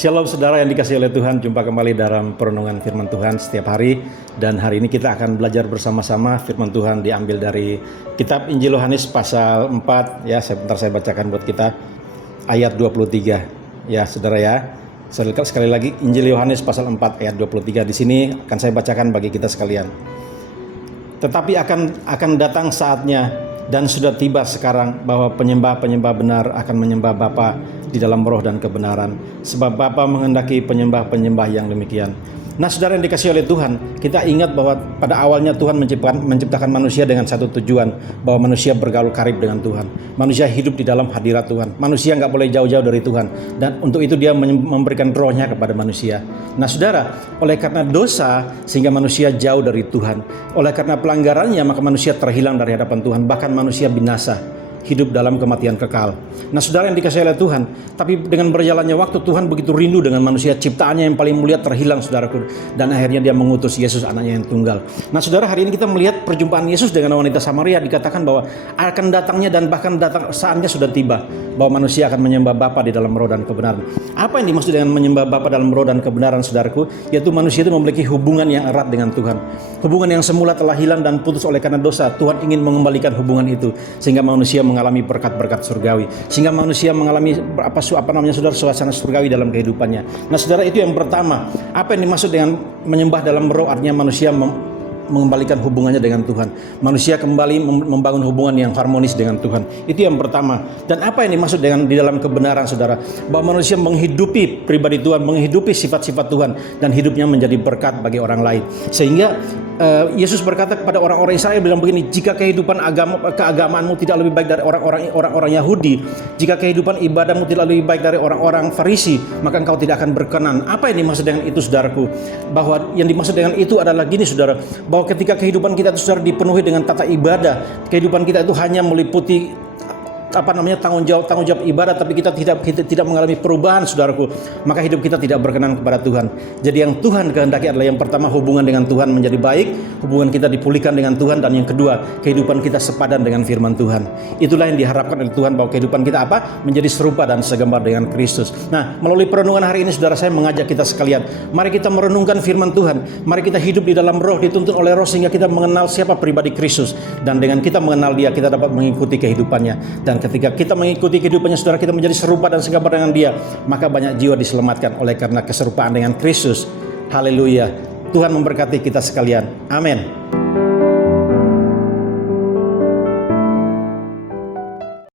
Shalom saudara yang dikasihi oleh Tuhan, jumpa kembali dalam perenungan firman Tuhan setiap hari. Dan hari ini kita akan belajar bersama-sama firman Tuhan diambil dari kitab Injil Yohanes pasal 4. Ya, sebentar saya bacakan buat kita ayat 23. Ya saudara ya, sekali lagi Injil Yohanes pasal 4 ayat 23. Di sini akan saya bacakan bagi kita sekalian. Tetapi akan datang saatnya dan sudah tiba sekarang bahwa penyembah-penyembah benar akan menyembah Bapa di dalam roh dan kebenaran, sebab Bapa menghendaki penyembah-penyembah yang demikian. Nah saudara yang dikasihi oleh Tuhan, kita ingat bahwa pada awalnya Tuhan menciptakan manusia dengan satu tujuan, bahwa manusia bergaul karib dengan Tuhan. Manusia hidup di dalam hadirat Tuhan. Manusia nggak boleh jauh-jauh dari Tuhan, dan untuk itu dia memberikan rohnya kepada manusia. Nah saudara, oleh karena dosa sehingga manusia jauh dari Tuhan. Oleh karena pelanggarannya maka manusia terhilang dari hadapan Tuhan, bahkan manusia binasa, hidup dalam kematian kekal. Nah saudara yang dikasihi oleh Tuhan, tapi dengan berjalannya waktu Tuhan begitu rindu dengan manusia, ciptaannya yang paling mulia terhilang saudaraku, dan akhirnya dia mengutus Yesus anaknya yang tunggal. Nah saudara, hari ini kita melihat perjumpaan Yesus dengan wanita Samaria, dikatakan bahwa akan datangnya dan bahkan datang saatnya sudah tiba bahwa manusia akan menyembah Bapa di dalam roh dan kebenaran. Apa yang dimaksud dengan menyembah Bapa dalam roh dan kebenaran saudaraku? Yaitu manusia itu memiliki hubungan yang erat dengan Tuhan. Hubungan yang semula telah hilang dan putus oleh karena dosa. Tuhan ingin mengembalikan hubungan itu sehingga manusia mengalami berkat-berkat surgawi, sehingga manusia mengalami saudara, suasana surgawi dalam kehidupannya. Nah saudara, itu yang pertama. Apa yang dimaksud dengan menyembah dalam roh? Artinya manusia mengembalikan hubungannya dengan Tuhan. Manusia kembali membangun hubungan yang harmonis dengan Tuhan. Itu yang pertama. Dan apa yang dimaksud dengan di dalam kebenaran saudara? Bahwa manusia menghidupi pribadi Tuhan, menghidupi sifat-sifat Tuhan, dan hidupnya menjadi berkat bagi orang lain. Sehingga Yesus berkata kepada orang-orang Israel, bilang begini, jika keagamaanmu tidak lebih baik dari orang-orang Yahudi, jika kehidupan ibadahmu tidak lebih baik dari orang-orang Farisi, maka engkau tidak akan berkenan. Apa yang dimaksud dengan itu saudaraku? Bahwa yang dimaksud dengan itu adalah gini saudara, bahwa ketika kehidupan kita itu saudara dipenuhi dengan tata ibadah, kehidupan kita itu hanya meliputi tanggung jawab ibadah, tapi kita tidak mengalami perubahan saudaraku, maka hidup kita tidak berkenan kepada Tuhan. Jadi yang Tuhan kehendaki adalah yang pertama, hubungan dengan Tuhan menjadi baik, hubungan kita dipulihkan dengan Tuhan, dan yang kedua, kehidupan kita sepadan dengan firman Tuhan. Itulah yang diharapkan oleh Tuhan, bahwa kehidupan kita menjadi serupa dan segambar dengan Kristus. Nah, melalui perenungan hari ini saudara, saya mengajak kita sekalian, mari kita merenungkan firman Tuhan, mari kita hidup di dalam roh, dituntun oleh roh, sehingga kita mengenal siapa pribadi Kristus, dan dengan kita mengenal dia, kita dapat mengikuti kehidupannya. Dan ketika kita mengikuti kehidupannya saudara, kita menjadi serupa dan segambar dengan dia, maka banyak jiwa diselamatkan oleh karena keserupaan dengan Kristus. Haleluya. Tuhan memberkati kita sekalian. Amin.